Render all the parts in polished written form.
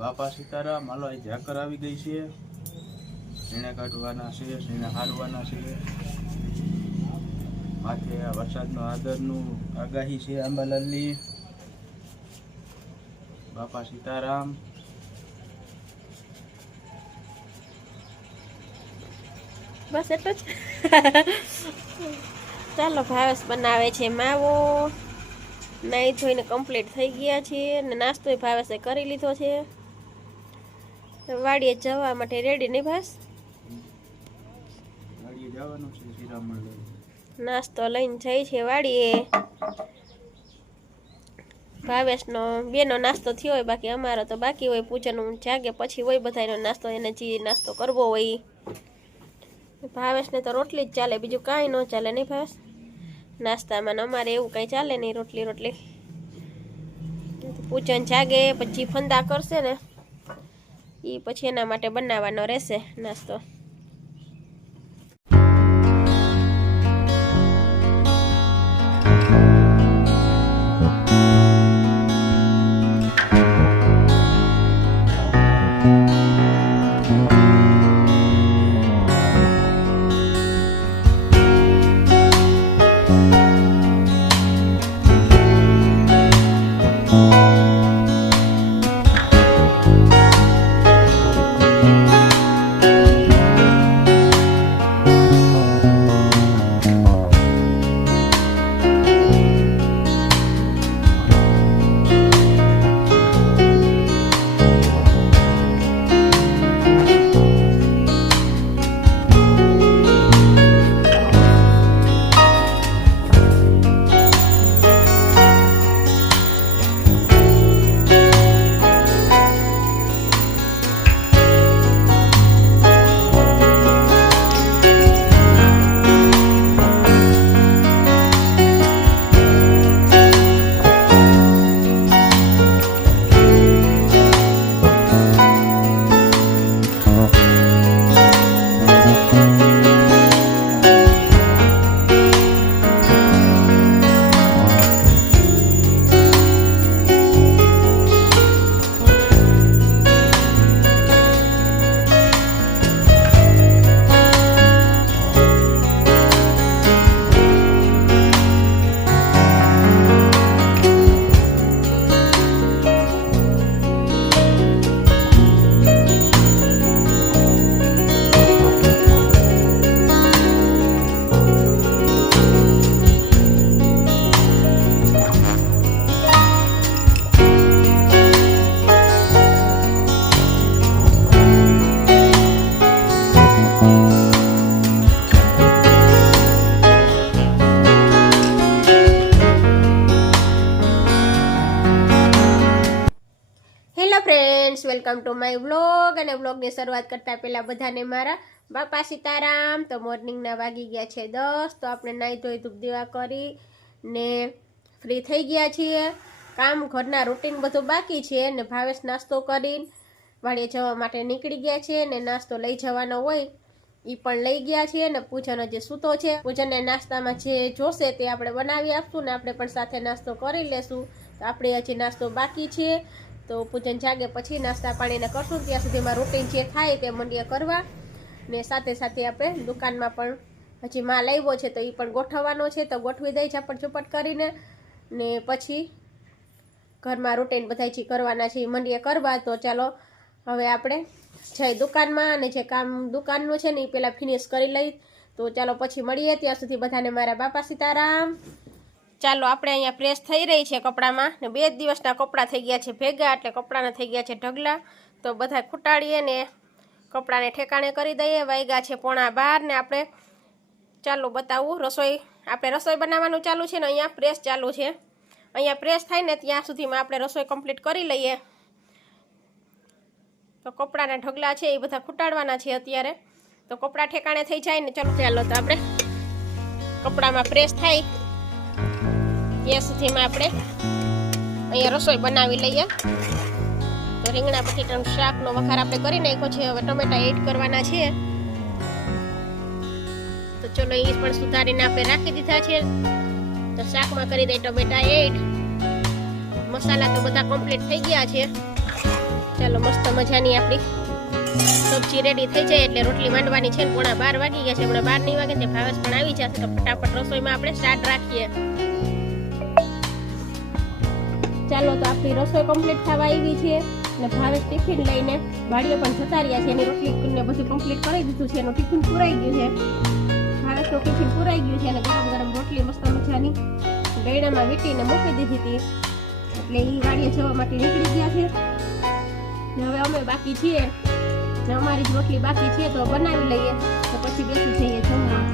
બાપા સીતારામ. હાલો અહીં ઝાકર આવી ગઈ છે, સીણે કાઢવાના છે, સીણે હારવાના છે. માથે વરસાદનો આદરનું આગાહી છે આંબાલાલની. બાપા સીતારામ. બસ એટલું જ. ચાલો ભાવેશ બનાવે છે માવો. નાઈ ધોઈને કમ્પ્લીટ થઈ ગયા છે ને નાસ્તો ભાવેશે કરી લીધો છે. વાડીએ જવા માટે રેડી નહીં ભાસ? વાડીએ જવાનું છે શિરામણ લઈ. નાસ્તો લઈને જાય છે વાડીએ. ભાવેશનો બેનો નાસ્તો થયો હોય, બાકી અમારો તો બાકી હોય. પૂજાનું જાગે પછી હોય બધાનો નાસ્તો, એને જે નાસ્તો કરવો હોય. ભાવેશને તો રોટલી જ ચાલે, બીજું કાંઈ ન ચાલે નહીં ભાવેશ નાસ્તામાં. અમારે એવું કાંઈ ચાલે નહીં, રોટલી. પૂજન જાગે પછી ફંદા કરશે ને એ પછી એના માટે બનાવવાનો રહેશે નાસ્તો. Welcome to my vlog. અને વ્લોગની શરૂઆત કરતા પહેલાં બધાને મારા બાપા સીતારામ. તો મોર્નિંગના વાગી ગયા છે 10. તો આપણે નાહી ધોઈ ધૂપ દીવા કરી ને ફ્રી થઈ ગયા છીએ. કામ ઘરના રૂટીન બધું બાકી છે ને ભાવેશ નાસ્તો કરીને વાડીએ જવા માટે નીકળી ગયા છે ને નાસ્તો લઈ જવાનો હોય એ પણ લઈ ગયા છે. ને પૂજાનો જે સૂતો છે, પૂજાને નાસ્તામાં જે જોશે તે આપણે બનાવી આપશું ને આપણે પણ સાથે નાસ્તો કરી લેશું. તો આપણે હજી નાસ્તો બાકી છે, તો પૂજન જાગે પછી નાસ્તા પાણીને કરશું. ત્યાં સુધીમાં રૂટીન જે થાય તે મંડીએ કરવા ને સાથે સાથે આપણે દુકાનમાં પણ હજી માલ આવ્યો છે તો એ પણ ગોઠવવાનો છે, તો ગોઠવી દઈ ઝાપટ ઝુપટ કરીને ને પછી ઘરમાં રૂટીન બધા જે કરવાના છે એ મંડીએ કરવા. તો ચાલો હવે આપણે જઈ દુકાનમાં અને જે કામ દુકાનનું છે ને એ પહેલાં ફિનિશ કરી લઈ. તો ચાલો પછી મળીએ. ત્યાં સુધી બધાને મારા બાપા સીતારામ. ચાલો આપણે અહીંયા પ્રેસ થઈ રહી છે કપડામાં ને 2 દિવસના કપડાં થઈ ગયા છે ભેગા, એટલે કપડાના થઈ ગયા છે ઢગલા. તો બધા ખૂટાડીએ ને કપડાને ઠેકાણે કરી દઈએ. વાગ્યા છે 11:15 ને આપણે ચાલો બતાવું રસોઈ. આપણે રસોઈ બનાવવાનું ચાલુ છે ને અહીંયા પ્રેસ ચાલુ છે. અહીંયા પ્રેસ થાય ને ત્યાં સુધીમાં આપણે રસોઈ કમ્પ્લીટ કરી લઈએ. તો કપડાના ઢગલા છે એ બધા ખૂટાડવાના છે અત્યારે. તો કપડાં ઠેકાણે થઈ જાય ને ચાલો તો આપણે કપડામાં પ્રેસ થાય ત્યાં સુધીમાં આપણે અહીંયા રસોઈ બનાવી લઈએ. તો રીંગણા બટેટાનું શાકનો વઘાર આપણે કરી નાખ્યો છે. હવે ટમેટા એડ કરવાના છે. તો ચલો એ પણ સુધારીને આપણે રાખી દીધા છે. તો શાકમાં કરી દઈએ ટમેટા એડ. મસાલા તો બધા કમ્પ્લીટ થઈ ગયા છે. ચાલો ચાલો મસ્ત મજાની આપણી સબ્જી રેડી થઈ જાય એટલે રોટલી માંડવાની છે ને 11:30 વાગી ગયા છે. હમણાં 12 નહીં વાગે તે ભાવેશ પણ આવી જશે તો ફટાફટ રસોઈમાં આપણે સ્ટાર્ટ રાખીએ. ચાલો તો આપણી રસોઈ કમ્પ્લીટ થવા આવી છે ને ભાવેશ ટિફિન લઈને વાડીએ પણ જતા રહ્યા છે. એની રોટલી ને બધું કમ્પ્લીટ કરી દીધું છે. એનું ટિફિન પૂરાઈ ગયું છે. ભાવેશનું ટિફિન પૂરાઈ ગયું છે અને ગરમ ગરમ રોટલી મસ્ત મજાની ગયડામાં વીટીને મૂકી દીધી હતી એટલે એ વાડીએ જવા માટે નીકળી ગયા છે. ને હવે અમે બાકી છીએ ને અમારી જ રોટલી બાકી છે તો બનાવી લઈએ તો પછી બેસી જઈએ જમવા.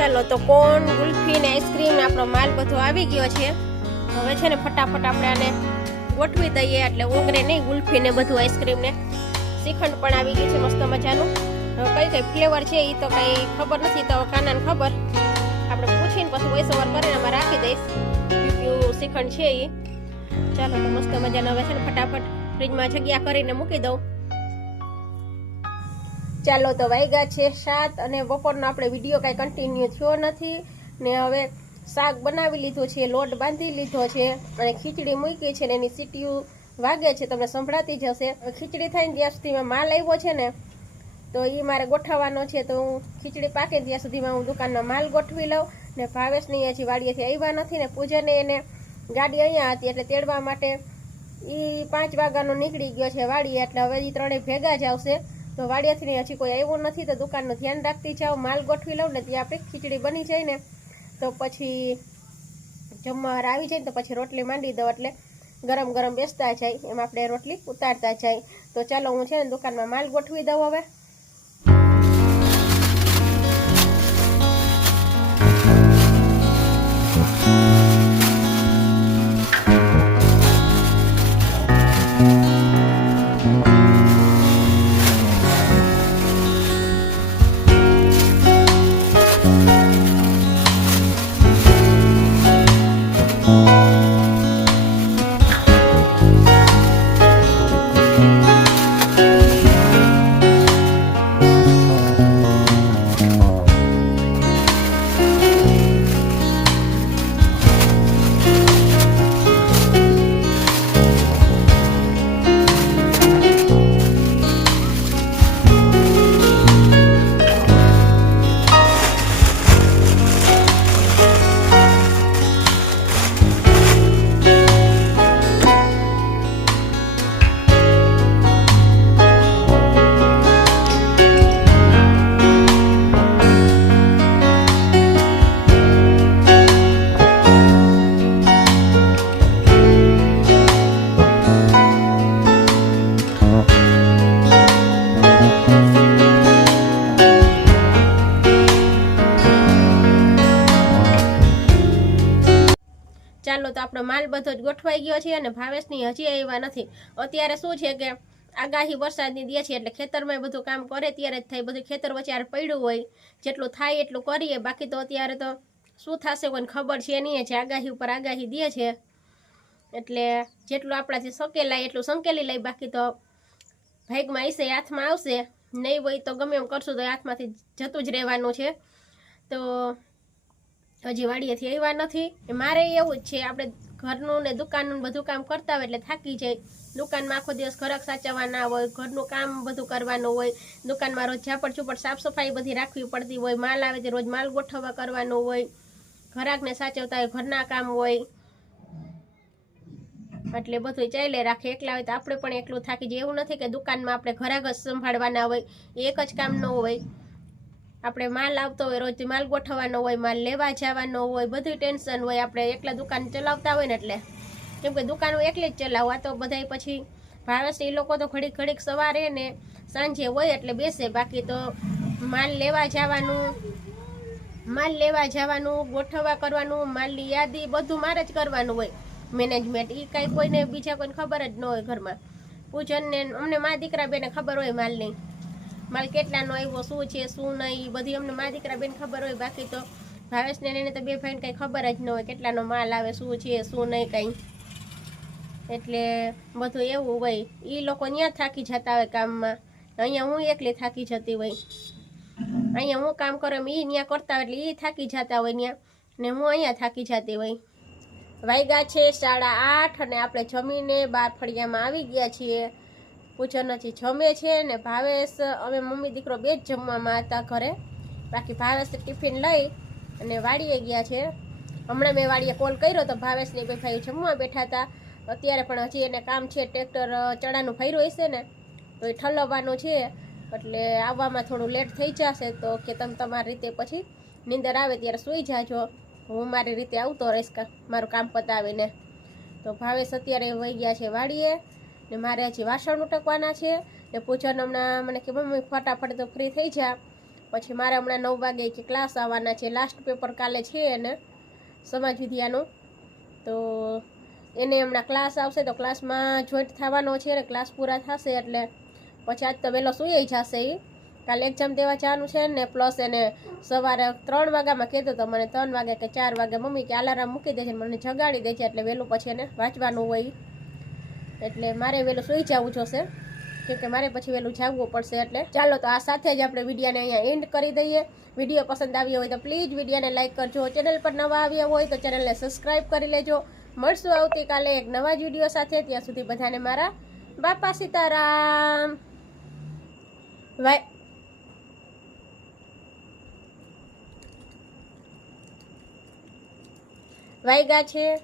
ચાલો તો કોન ગુલ્ફી ને આઈસ્ક્રીમ ને આપણો માલ બધો આવી ગયો છે. હવે છે ને ફટાફટ આપણે આને ગોઠવી દઈએ એટલે ઓગરે નહીં ગુલ્ફી ને બધું આઈસ્ક્રીમ ને. શ્રીખંડ પણ આવી ગયું છે મસ્ત મજાનું. હવે કઈ ફ્લેવર છે એ તો કઈ ખબર નથી તો કાનાને ખબર. આપણે પૂછીને પછી વોઇસ ઓવર કરીને આમાં રાખી દઈશ કયું શ્રીખંડ છે એ. ચાલો તો મસ્ત મજાનું હવે છે ને ફટાફટ ફ્રીજમાં જગ્યા કરીને મૂકી દઉં. ચાલો તો વાગ્યા છે 7 અને બપોરનો આપણે વિડીયો કાંઈ કન્ટિન્યુ થયો નથી ને હવે શાક બનાવી લીધું છે, લોટ બાંધી લીધો છે અને ખીચડી મૂકી છે ને એની સીટીયું વાગે છે તમને સંભળાતી જ હશે. ખીચડી થઈને ત્યાં સુધીમાં માલ આવ્યો છે ને તો એ મારે ગોઠવવાનો છે તો હું ખીચડી પાકે ત્યાં સુધીમાં હું દુકાનનો માલ ગોઠવી લઉં ને ભાવેશની હજી વાડીએથી આવ્યા નથી ને પૂજાને એને ગાડી અહીંયા હતી એટલે તેડવા માટે એ 5 વાગ્યાનો નીકળી ગયો છે વાડીએ એટલે હવે એ ત્રણેય ભેગા જ આવશે. તો વાડિયાથી હજી કોઈ આવ્યું નથી તો દુકાનનું ધ્યાન રાખતી જાઓ, માલ ગોઠવી લઉં ને ત્યાં આપણે ખીચડી બની જાય ને તો પછી જમવા આવી જાય ને તો પછી રોટલી માંડી દઉં એટલે ગરમ ગરમ બેસતા જાય એમ આપણે રોટલી ઉતારતા જાય. તો ચાલો હું છે ને દુકાનમાં માલ ગોઠવી દઉં હવે. ચાલો તો આપણો માલ બધો જ ગોઠવાઈ ગયો છે અને ભાવેશની હજી આવ્યા નથી. અત્યારે શું છે કે આગાહી વરસાદની દે છે એટલે ખેતરમાં બધું કામ કરે ત્યારે જ થાય. બધું ખેતર વચ્ચે પડ્યું હોય જેટલું થાય એટલું કરીએ, બાકી તો અત્યારે તો શું થશે કોઈને ખબર છે નહીં. છે આગાહી ઉપર આગાહી દે છે એટલે જેટલું આપણાથી સંકેલાય એટલું સંકેલી લઈ, બાકી તો ભાગમાં આવશે હાથમાં આવશે, નહીં હોય તો ગમે એમ કરશું તો હાથમાંથી જતું જ રહેવાનું છે. તો હજી વાડીએથી આવ્યા નથી. મારે એવું જ છે, આપણે ઘરનું ને દુકાનનું બધું કામ કરતા હોય એટલે થાકી જાય. દુકાનમાં આખો દિવસ ઘરાક સાચવવાના હોય, ઘરનું કામ બધું કરવાનું હોય, દુકાનમાં રોજ ઝાપડ ચૂપડ સાફ સફાઈ બધી રાખવી પડતી હોય, માલ આવે તે રોજ માલ ગોઠવવા કરવાનું હોય, ઘરાકને સાચવતા હોય, ઘરના કામ હોય એટલે બધું ચાલે રાખે. એકલા હોય તો આપણે પણ એકલું થાકી જાય. એવું નથી કે દુકાનમાં આપણે ઘરાક જ સંભાળવાના હોય, એક જ કામ ન હોય. આપણે માલ આવતો હોય, રોજ માલ ગોઠવવાનો હોય, માલ લેવા જવાનો હોય, બધું ટેન્શન હોય. આપણે એકલા દુકાન ચલાવતા હોય ને એટલે, કેમ કે દુકાન એકલી જ ચલાવવા તો બધા પછી ભાવેશ એ લોકો તો ઘડીક ઘડીક સવારે ને સાંજે હોય એટલે બેસે. બાકી તો માલ લેવા જવાનું, ગોઠવવા કરવાનું, માલની યાદી બધું મારે જ કરવાનું હોય. મેનેજમેન્ટ એ કાંઈ કોઈને બીજા કોઈને ખબર જ ન હોય ઘરમાં. પૂજનને અમને મા દીકરા બેને ખબર હોય માલની, માલ કેટલાનો આવ્યો, શું છે શું નહીં, બધી અમને મા દીકરા બેન ખબર હોય. બાકી તો ભાવેશને એને તો બે ભાઈને કંઈ ખબર જ ન હોય કેટલાનો માલ આવે, શું છે શું નહીં કંઈ. એટલે બધું એવું હોય. એ લોકો ત્યાં થાકી જતા હોય કામમાં, અહીંયા હું એકલી થાકી જતી હોય. અહીંયા હું કામ કરું એ ત્યાં કરતા હોય એટલે એ થાકી જતા હોય ત્યાં, ને હું અહીંયા થાકી જતી હોય. વાગ્યા છે 8:30 અને આપણે જમીને બાર ફળિયામાં આવી ગયા છીએ. પૂજન હજી જમે છે ને ભાવેશ, અમે મમ્મી દીકરો બે જ જમવામાં હતા ઘરે. બાકી ભાવેશ ટિફિન લઈ અને વાડીએ ગયા છે. હમણાં મેં વાડીએ કોલ કર્યો તો ભાવેશને બે ભાઈ જમવા બેઠા હતા. અત્યારે પણ હજી એને કામ છે, ટ્રેક્ટર ચણાનું ભર્યું હશે ને તો એ ઠલવવાનું છે, એટલે આવવામાં થોડું લેટ થઈ જશે. તો કે તમે તમારી રીતે પછી નીંદર આવે ત્યારે સૂઈ જાજો, હું મારી રીતે આવતો રહીશ મારું કામ પતાવીને. તો ભાવેશ અત્યારે વહી ગયા છે વાડીએ ને મારે હજી વાસણ ઉટકવાના છે. ને પૂજન હમણાં મને કે મમ્મી ફટાફટ તો ફ્રી થઈ જા, પછી મારે હમણાં 9 વાગે કે ક્લાસ આવવાના છે. લાસ્ટ પેપર કાલે છે એને સમાજ વિદ્યાનું, તો એને હમણાં ક્લાસ આવશે તો ક્લાસમાં જોઈન્ટ થવાનો છે ને ક્લાસ પૂરા થશે એટલે પછી આજ તો વહેલો સૂઈ જશે. એ કાલે એક્ઝામ દેવા જવાનું છે ને, પ્લસ એને સવારે 3 વાગ્યામાં કહેતો તો મને 3 વાગે કે 4 વાગે મમ્મી કે અલાર્મ મૂકી દેજે, મને જગાડી દેજે, એટલે વહેલું પછી એને વાંચવાનું હોય. એટલે મારે વહેલું સૂઈ જવું જોશે, કેમ કે મારે પછી વહેલું જાગવું પડશે. એટલે ચાલો તો આ સાથે જ આપણે વિડીયોને અહીંયા એન્ડ કરી દઈએ. વિડીયો પસંદ આવ્યો હોય તો પ્લીઝ વિડીયોને લાઇક કરજો. ચેનલ પર નવા આવ્યા હોય તો ચેનલને સબસ્ક્રાઈબ કરી લેજો. મળશું આવતીકાલે એક નવા જ વિડીયો સાથે. ત્યાં સુધી બધાને મારા બાપા સીતારામ. વાગ્યા છે